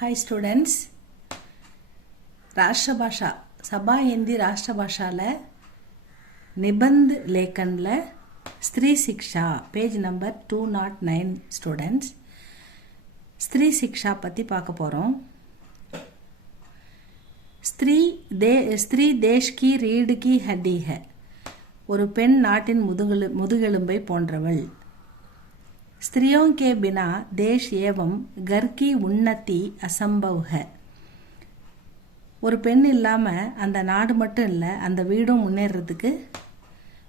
Hi students राष्ट्रभाषा सभा हिंदी राष्ट्रभाषा निबंध लेखन स्त्री शिक्षा पेज नंबर 209 स्टूडेंट्स स्त्री शिक्षा पति पाक पोरों स्त्री देश की रीढ़ की हड्डी है और पेन नाटिन मुதுகெலும்பை போன்றவள் स्त्रियों के बिना देश एवं घर की उन्नति असंभव है ஒரு பெண் இல்லாம அந்த நாடு மட்டும் இல்ல அந்த வீடும் முன்னேறதுக்கு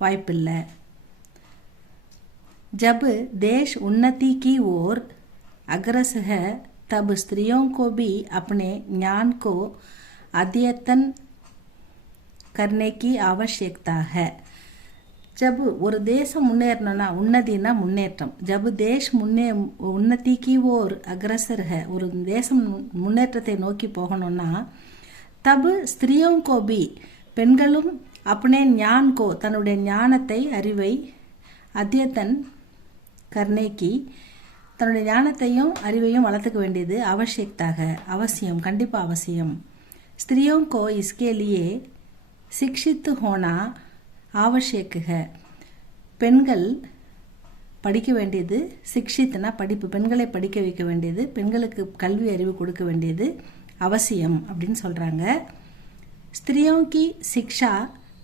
வாய்ப்பில்லை जब देश उन्नति की ओर अग्रसर है तब स्त्रियों को भी अपने ज्ञान को अद्यतन करने की आवश्यकता है जब ஒரு தேசம் முன்னேறணும்னா உன்னதினா முன்னேற்றம் जब देश उन्नति की ओर अग्रसर है ஒரு தேசம் முன்னேற்றத்தை நோக்கி போகணும்னா तब स्त्रियों को भी பெண்களும் अपने ज्ञान को தன்னுடைய ஞானத்தை அறிவை அத்தியத்தன் करने की தன்னுடைய ஞானத்தையும் அறிவையும் வளர்த்துக்க வேண்டியது அவசியமாக அவசியம் கண்டிப்பா அவசியம் स्त्रियों को इसके लिए शिक्षित होना आवश्यक है பெண்கள் படிக்க வேண்டியது शिक्षितனா படிப்பு பெண்களை படிக்க வைக்க வேண்டியது பெண்களுக்கு கல்வி அறிவு கொடுக்க வேண்டியது அவசியம் அப்படினு சொல்றாங்க स्त्रियों की शिक्षा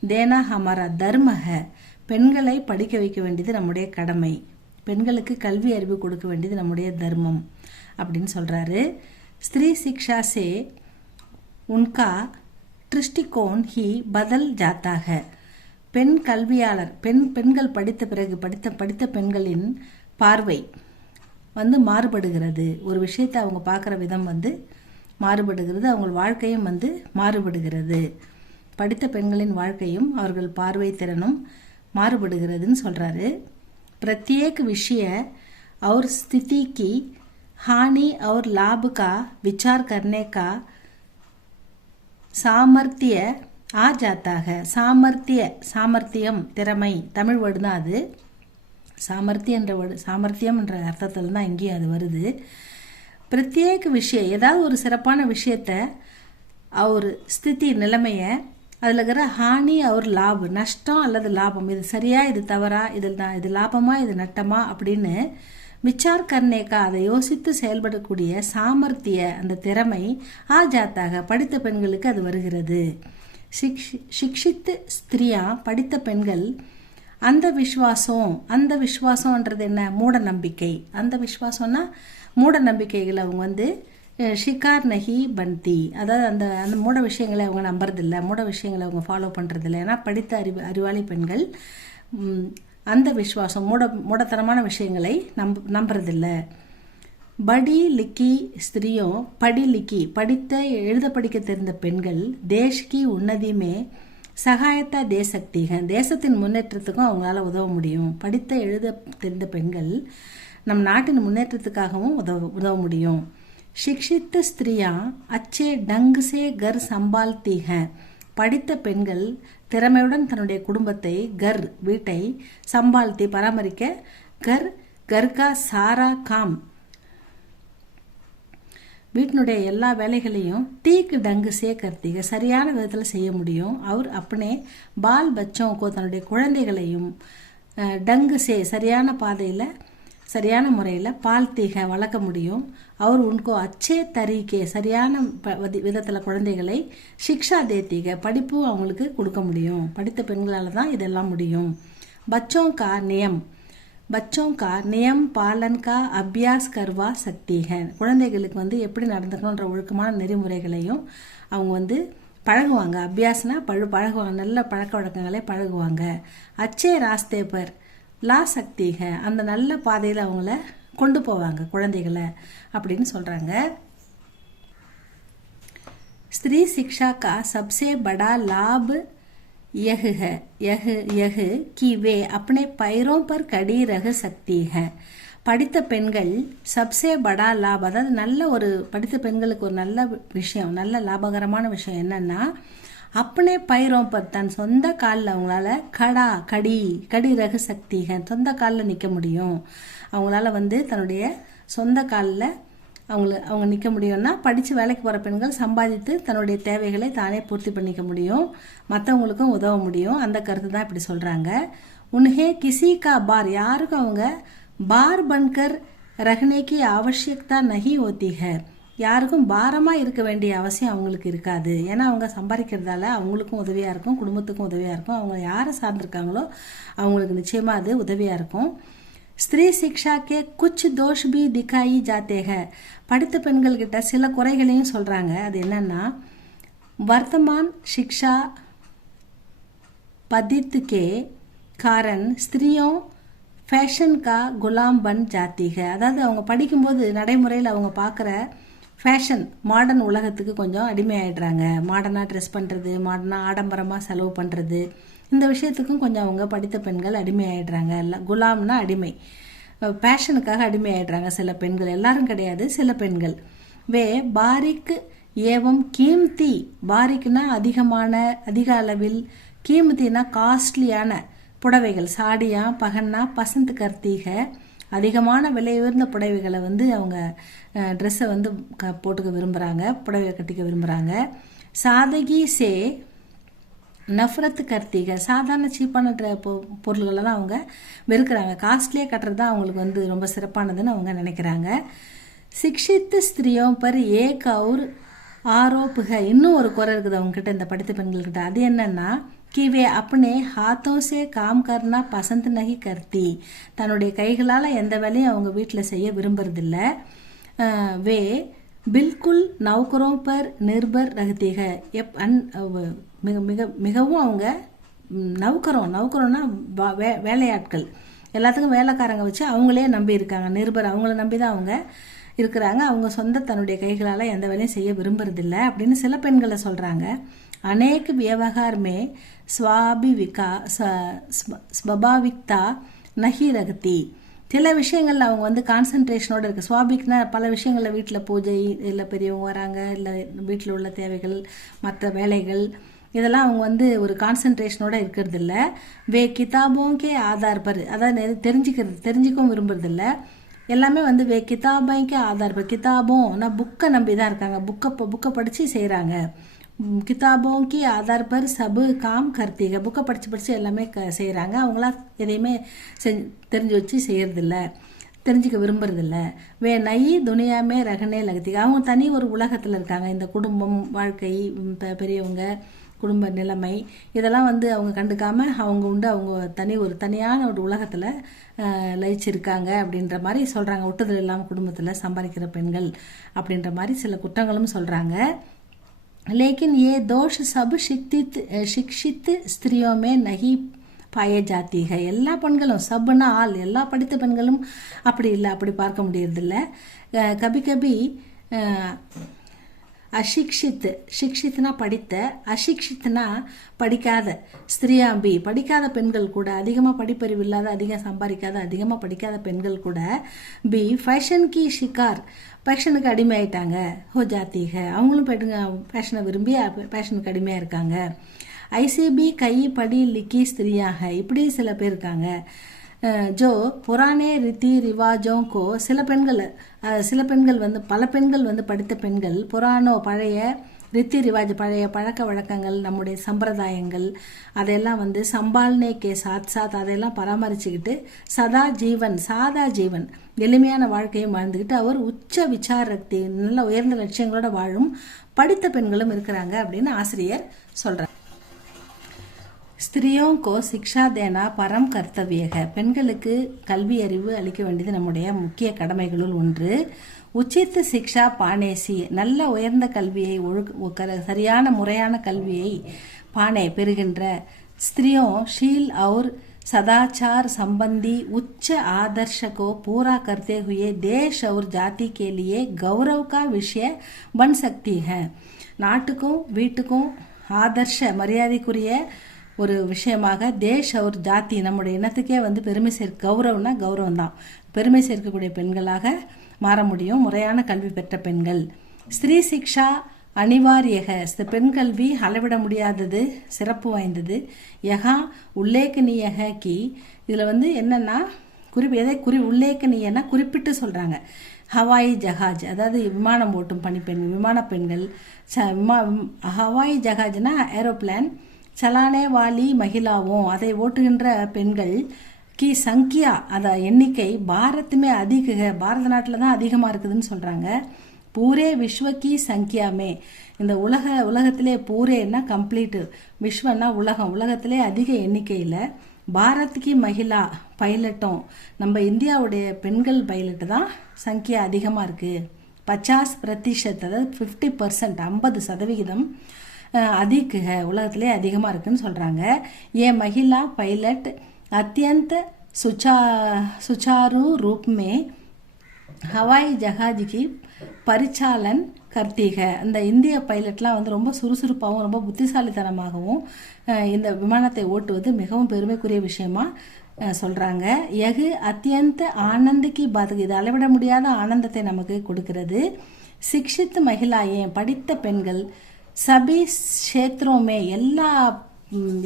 देना हमारा धर्म है பெண்களை படிக்க வைக்க வேண்டியது நம்முடைய கடமை பெண்களுக்கு கல்வி அறிவு கொடுக்க வேண்டியது நம்முடைய தர்மம் அப்படினு சொல்றாரு स्त्री शिक्षा से उनका दृष्टिकोण ही बदल जाता है பெண் கல்வியாளர் பெண்கள் படித்த பிறகு படித்த பெண்களின் பார்வை மாறுபடுகிறது ஒரு விஷயத்தை அவங்க பார்க்குற விதம் மாறுபடுகிறது அவங்க வாழ்க்கையும் மாறுபடுகிறது படித்த பெண்களின் வாழ்க்கையும் அவர்கள் பார்வை திறனும் மாறுபடுகிறதுன்னு சொல்றாரு प्रत्येक विषय और स्थिति की हानि और लाभ का विचार करने का सामर्थ्य आ जाता है சாமர்த்தியம் திறமை தமிழ் வேர்டு தான் அது சாமர்த்தியம் என்ற அர்த்தத்தில் தான் இங்கே அது வருது பிரத்யேக விஷயம் ஏதாவது ஒரு சிறப்பான விஷயத்தை ஒரு ஸ்திதி நிலைமையை அதில் இருக்கிற ஹானி அவர் லாபம் நஷ்டம் அல்லது லாபம் இது சரியா இது தவறா இது லாபமா இது நட்டமா அப்படின்னு விசார் கர்னேக்கா அதை யோசித்து செயல்படக்கூடிய சாமர்த்திய அந்த திறமை ஆஜாத்தாக படித்த பெண்களுக்கு அது வருகிறது शिक्षित स्त्रियां படித்த பெண்கள் அந்த விசுவாசம்ன்றது என்ன மூட நம்பிக்கை அந்த விசுவாசம்னா மூட நம்பிக்கைகளை அவங்க ஷிகார் நஹி பந்தி அதாவது அந்த மூட விஷயங்களை அவங்க நம்புறதில்லை மூட விஷயங்களை அவங்க ஃபாலோ பண்றதில்லை ஏன்னா படித்த அறிவாளி பெண்கள் அந்த விசுவாசம் மூடத்தனமான விஷயங்களை நம்புறதில்லை படி லிக்கி ஸ்திரியோं படி லிக்கி படித்த எழுத படிக்க தெரிந்த பெண்கள் தேஷ் கி உன்னதி மே சகாயத்தா தே சக்தி है தேசத்தின் முன்னேற்றத்துக்கும் அவங்களால உதவ முடியும் படித்த எழுத தெரிந்த பெண்கள் நம் நாட்டின் முன்னேற்றத்துக்காகவும் உதவ முடியும் शिक्षित स्त्रियां अच्छे ढंग से घर संभालती हैं படித்த பெண்கள் திறமையுடன் தன்னுடைய குடும்பத்தை வீட்டை சம்பால்தி பராமரிக்க घर का सारा काम வீட்டினுடைய எல்லா வேலைகளையும் ठीक ढंग से करती है சரியான விதத்தில் செய்ய முடியும் அவர் अपने बाल बच्चों को தன்னுடைய குழந்தைகளையும் ढंग से சரியான பாதையில் சரியான முறையில் பால்தீக வளர்க்க முடியும் அவர் உनको अच्छे तरीके சரியான விதத்தில் குழந்தைகளை शिक्षा देती है படிப்பு அவங்களுக்கு கொடுக்க முடியும் படித்த பெண்களால தான் இதெல்லாம் முடியும் बच्चों का नियम पालन का अभ्यास करवा सकती है குழந்தைகளுக்கு எப்படி நடந்துக்கணும்ன்ற ஒழுக்கமான நெறிமுறைகளையும் அவங்க பழகுவாங்க அபியாஸ்னா பழகுவாங்க நல்ல பழக்க வழக்கங்களை பழகுவாங்க अच्छे रास्ते पर ला सकती है அந்த நல்ல பாதையில் அவங்கள கொண்டு போவாங்க குழந்தைகளை அப்படின்னு சொல்றாங்க स्त्री शिक्षा का सबसे बड़ा लाभ यह है कि वे अपने पैरों पर खड़ी रह सकती है படித்த பெண்கள் சப்சே படா லாப் அதாவது நல்ல ஒரு படித்த பெண்களுக்கு ஒரு நல்ல விஷயம் நல்ல லாபகரமான விஷயம் என்னன்னா अपने पैरों पर தன் சொந்த காலில் அவங்களால கடி ரக சக்தி சொந்த காலில் நிற்க முடியும் அவங்களால தன்னுடைய சொந்த காலில் அவங்க நிற்க முடியும்னா, படித்து வேலைக்கு போகிற பெண்கள் சம்பாதித்து தன்னுடைய தேவைகளை தானே பூர்த்தி பண்ணிக்க முடியும், மற்றவங்களுக்கும் உதவ முடியும். அந்த கருத்து தான் இப்படி சொல்கிறாங்க. உன்ஹே கிசி கா பார், யாருக்கும் அவங்க பார் பன்கர் ரஹ்னே கி ஆவஷ்யக்தா நஹி ஹோத்தி ஹை, யாருக்கும் பாரமாக இருக்க வேண்டிய அவசியம் அவங்களுக்கு இருக்காது. ஏன்னா அவங்க சம்பாதிக்கிறதால அவங்களுக்கும் உதவியாக இருக்கும், குடும்பத்துக்கும் உதவியாக இருக்கும். அவங்க யாரை சார்ந்திருக்காங்களோ அவங்களுக்கு நிச்சயமாக அது உதவியாக இருக்கும். ஸ்திரீ சிக்ஷாக்கே குச் தோஷ் பி திகாயி ஜாத்தேக, படித்த பெண்கள்கிட்ட சில குறைகளையும் சொல்கிறாங்க. அது என்னன்னா, வர்த்தமான் சிக்ஷா पद्धति के कारण स्त्रियों ஃபேஷன் கா குலாம் பன் ஜாத்திக, அதாவது அவங்க படிக்கும்போது நடைமுறையில் அவங்க பார்க்குற ஃபேஷன் மாடர்ன் உலகத்துக்கு கொஞ்சம் அடிமையாயிடுறாங்க. மாடர்னாக ட்ரெஸ் பண்ணுறது, மாடர்னாக ஆடம்பரமாக செலவு பண்ணுறது, இந்த விஷயத்துக்கும் கொஞ்சம் அவங்க படித்த பெண்கள் அடிமையாயிடுறாங்க. இல்லை, குலாம்னா அடிமை, ஃபேஷனுக்காக அடிமையாயிடுறாங்க சில பெண்கள், எல்லாரும் கிடையாது, சில பெண்கள். வே பாரிக் ஏவம் கீம்தி, பாரிக்னா அதிகமான, அதிக அளவில், கீம்தினா காஸ்ட்லியான புடவைகள், சாடியா பகன்னா பசந்த் கர்த்தீக, அதிகமான விலை உயர்ந்த புடவைகளை வந்து அவங்க ட்ரெஸ்ஸை வந்து போட்டுக்க விரும்புகிறாங்க, புடவையை கட்டிக்க விரும்புகிறாங்க. சாதகி சே நஃப்ரத் கர்த்தீக, சாதாரண சீப்பான பொருள்களெல்லாம் அவங்க வெறுக்கிறாங்க. காஸ்ட்லியாக கட்டுறது தான் அவங்களுக்கு வந்து ரொம்ப சிறப்பானதுன்னு அவங்க நினைக்கிறாங்க. சிக்ஷித் ஸ்திரியோं पर एक और आरोप है, இன்னும் ஒரு குறை இருக்குது அவங்ககிட்ட, இந்த படித்த பெண்கள்கிட்ட. அது என்னன்னா, कि वे अपने हाथों से काम करना पसंद नहीं करती, தன்னுடைய கைகளால் எந்த வேலையும் அவங்க வீட்டில் செய்ய விரும்புறதில்ல. வே பில்குல் நௌக்கரோं पर निर्भर रहती है, மிகவும் அவங்க நௌக்கரோன்னா வேலையாட்கள், எல்லாத்துக்கும் வேலைக்காரங்க வச்சு அவங்களே நம்பி இருக்காங்க. நிருபர், அவங்கள நம்பி தான் அவங்க இருக்கிறாங்க. அவங்க சொந்த தன்னுடைய கைகளால் எந்த வேலையும் செய்ய விரும்புறதில்ல அப்படின்னு சில பெண்களை சொல்கிறாங்க. अनेक व्यवहार में स्वाभाविकता नहीं रखती, சில விஷயங்களில் அவங்க வந்து கான்சன்ட்ரேஷனோடு இருக்குது. சுவாபிக்னா பல விஷயங்களில், வீட்டில் பூஜை, இல்லை பெரியவங்க வராங்க, இல்லை வீட்டில் உள்ள தேவைகள், மற்ற வேலைகள், இதெல்லாம் அவங்க வந்து ஒரு கான்சன்ட்ரேஷனோடு இருக்கிறதில்ல. வே கிதாபோங்கே ஆதார் பர், அதாவது தெரிஞ்சிக்கவும் விரும்புறதில்ல. எல்லாமே வந்து வே கிதாபோங்கே ஆதார் பர், கிதாபோன்னா புக்கை நம்பி தான் இருக்காங்க, புக்கை படித்து செய்கிறாங்க. கிதாபோं की आधार पर सब काम करती है, புக்கை படித்து எல்லாமே செய்கிறாங்க. அவங்களா எதையுமே தெரிஞ்சு வச்சு செய்யறதில்ல, தெரிஞ்சுக்க விரும்புறதில்ல. வே நயி துனியாமே ரகனே லகத்தி, அவங்க தனி ஒரு உலகத்தில் இருக்காங்க. இந்த குடும்பம், வாழ்க்கை, பெரியவங்க, குடும்ப நிலைமை, இதெல்லாம் வந்து அவங்க கண்டுக்காமல் அவங்க உண்டு, அவங்க ஒரு தனியான ஒரு உலகத்தில் லயிச்சிருக்காங்க அப்படின்ற மாதிரி சொல்கிறாங்க. ஒட்டுதல் இல்லாமல் குடும்பத்தில் சம்பாதிக்கிற பெண்கள் அப்படின்ற மாதிரி சில குற்றங்களும் சொல்கிறாங்க. लेकिन ये दोष सब शिक्षित स्त्रियों में नहीं पाए जाती है, எல்லா பெண்களும், சப்னா ஆள், எல்லா படித்த பெண்களும் அப்படி இல்லை, அப்படி பார்க்க முடியறதில்ல. கபி கபி அசிக்ஷித், சிக்ஷித்னா படித்த, அசிக்ஷித்னா படிக்காத, ஸ்திரியாம்பி படிக்காத பெண்கள் கூட, அதிகமாக படிப்பறிவு இல்லாத, அதிகம் சம்பாதிக்காத, அதிகமாக படிக்காத பெண்கள் கூட பி ஃபேஷன் கி ஷிகார், ஃபேஷனுக்கு அடிமையாயிட்டாங்க. ஹோ ஜாத்திக, அவங்களும் ஃபேஷனை விரும்பி ஃபேஷனுக்கு அடிமையாக இருக்காங்க. ஐசிபி கை படி லிக்கி ஸ்திரியாக, இப்படி சில பேர் இருக்காங்க. ஜோ புராணே ரித்தி ரிவாஜோं को, சில பெண்கள் வந்து, பல பெண்கள் வந்து படித்த பெண்கள், புராணோ பழைய, ரித்தி ரிவாஜ் பழைய பழக்க வழக்கங்கள், நம்முடைய சம்பிரதாயங்கள், அதெல்லாம் வந்து சம்பால்னே கே சாத் அதெல்லாம் பராமரிச்சுக்கிட்டு சாதா ஜீவன் எளிமையான வாழ்க்கையும் வாழ்ந்துக்கிட்டு அவர் உச்ச விசாரத்தை, நல்ல உயர்ந்த லட்சியங்களோட வாழும் படித்த பெண்களும் இருக்கிறாங்க அப்படின்னு ஆசிரியர் சொல்றார். ஸ்திரியோं को शिक्षा देना परम कर्तव्य है, பெண்களுக்கு கல்வி அறிவு அளிக்க வேண்டியது நம்முடைய முக்கிய கடமைகளுள் ஒன்று. உச்சித் சிக்ஷா பானேசி, நல்ல உயர்ந்த கல்வியை, சரியான முறையான கல்வியை பானே பெறுகின்ற ஸ்திரியோ ஷீல் और सदाचार संबंधी उच्च आदर्श को पूरा करते हुए देश और जाति के लिए गौरव का विषय बन सकती है. நாட்டுக்கும் வீட்டுக்கும் ஆதர்ஷ, மரியாதைக்குரிய ஒரு விஷயமாக, தேஷ் और ஜாதி, நம்முடைய இனத்துக்கே வந்து பெருமை கௌரவம்னா கௌரவம் தான், பெருமை சேர்க்கக்கூடிய பெண்களாக மாற முடியும் முறையான கல்வி பெற்ற பெண்கள். ஸ்திரீ சிக்ஷா அனிவாரியக, பெண் கல்வி அளவிட முடியாதது, சிறப்பு வாய்ந்தது. யகா உல்லேகனியக கி, இதில் வந்து என்னன்னா உல்லேகனியன்னா குறிப்பிட்டு சொல்கிறாங்க. ஹவாய் ஜஹாஜ், அதாவது விமானம் ஓட்டும் பணிப்பெண், விமான பெண்கள். ஹவாய் ஜஹாஜ்னா ஏரோப்ளேன். சலானே வாலி மகிழாவும், அதை ஓட்டுகின்ற பெண்கள். கி சங்கியா, அத எண்ணிக்கை பாரத் மே அதிக, பாரத நாட்டில் தான் அதிகமாக இருக்குதுன்னு சொல்கிறாங்க. பூரே விஸ்வ கி சங்கியாமே, இந்த உலகத்திலே பூரேன்னா கம்ப்ளீட்டு, விஸ்வன்னா உலகம், உலகத்திலே அதிக எண்ணிக்கையில் பாரத் கி மகிழா பைலட்டும், நம்ம இந்தியாவுடைய பெண்கள் பைலட்டு தான் சங்கியா அதிகமாக இருக்குது. 50%, அதாவது 50%, 50% அதிக உலகத்திலே அதிகமாக இருக்குன்னு சொல்கிறாங்க. ஏன் மகிழா பைலட் अत्यंत सुचारू रूप में हवाई जहाज की परिचालन करती है. இந்த இந்திய பைலட்லாம் வந்து ரொம்ப சுறுசுறுப்பாகவும் ரொம்ப புத்திசாலித்தனமாகவும் இந்த விமானத்தை ஓட்டுவது மிகவும் பெருமைக்குரிய விஷயமா சொல்கிறாங்க. யகு அத்தியந்த ஆனந்தக்கி பாதக, இது அளவிட முடியாத ஆனந்தத்தை நமக்கு கொடுக்கிறது. சிக்ஷித் மகிழாயே, படித்த பெண்கள். சபி க்ஷேத்ரோமே,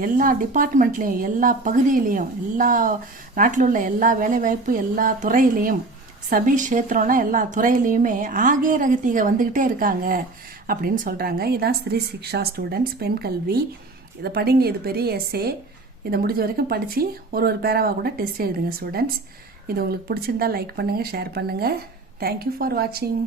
எல்லா டிபார்ட்மெண்ட்லேயும், எல்லா பகுதியிலையும், எல்லா நாட்டில் உள்ள எல்லா வேலைவாய்ப்பு, எல்லா துறையிலையும், சபி க்ஷேத்ரம்னா எல்லா துறையிலையுமே ஆகே ரகத்திக வந்துக்கிட்டே இருக்காங்க அப்படின்னு சொல்கிறாங்க. இதுதான் ஸ்திரீ சிக்ஷா ஸ்டூடெண்ட்ஸ், பெண் கல்வி. இதை படிங்க, இது பெரிய எஸ்ஸே. இதை முடிஞ்ச வரைக்கும் படித்து ஒரு பேராவாக கூட டெஸ்ட் எழுதுங்க ஸ்டூடெண்ட்ஸ். இது உங்களுக்கு பிடிச்சிருந்தா லைக் பண்ணுங்கள், ஷேர் பண்ணுங்கள். தேங்க்யூ ஃபார் வாட்சிங்.